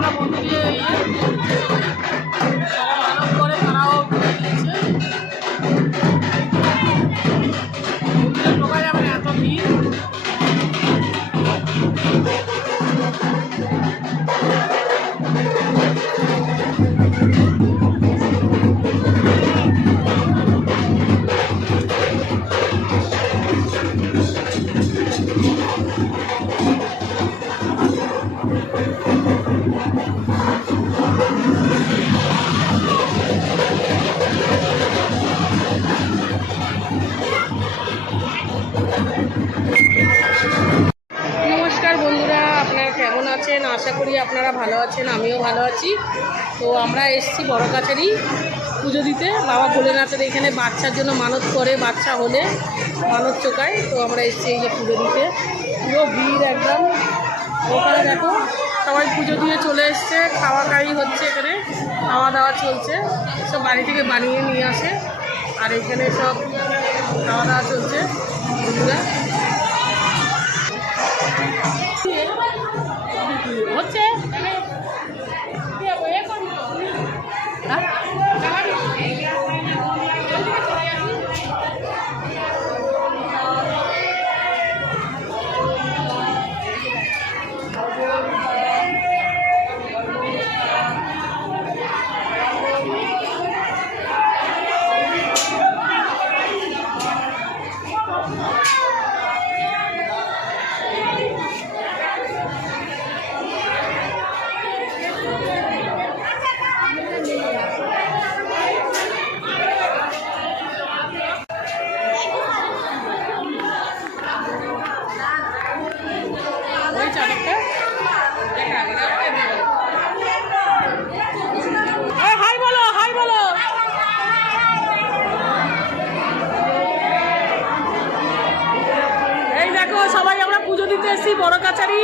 আমরা মন্দিরে মানব করে তারাও দিয়েছে। মন্দিরে ঢোকা যাবে না, এত ভিড়। নমস্কার বন্ধুরা, আপনারা কেমন আছেন? আশা করি আপনারা ভালো আছেন, আমিও ভালো আছি। তো আমরা এসেছি বড় কাছারি পুজো দিতে। বাবা ভোলেনাথের এখানে বাচ্চার জন্য মানত করে, বাচ্চা হলে মানত চোকায়। তো আমরা এসেছি এই যে পুজো দিতে। পুরো ভিড় একদম। ওখানে দেখো সবাই পুজো দিয়ে চলে এসছে, খাওয়া খাওয়ি হচ্ছে, এখানে খাওয়া দাওয়া চলছে। সব বাড়ি থেকে বানিয়ে নিয়ে আসে, আর এখানে সব খাওয়া দাওয়া চলছে বন্ধুরা। হচ্ছে সবাই আমরা পুজো দিতে এসেছি বড় কাছারি।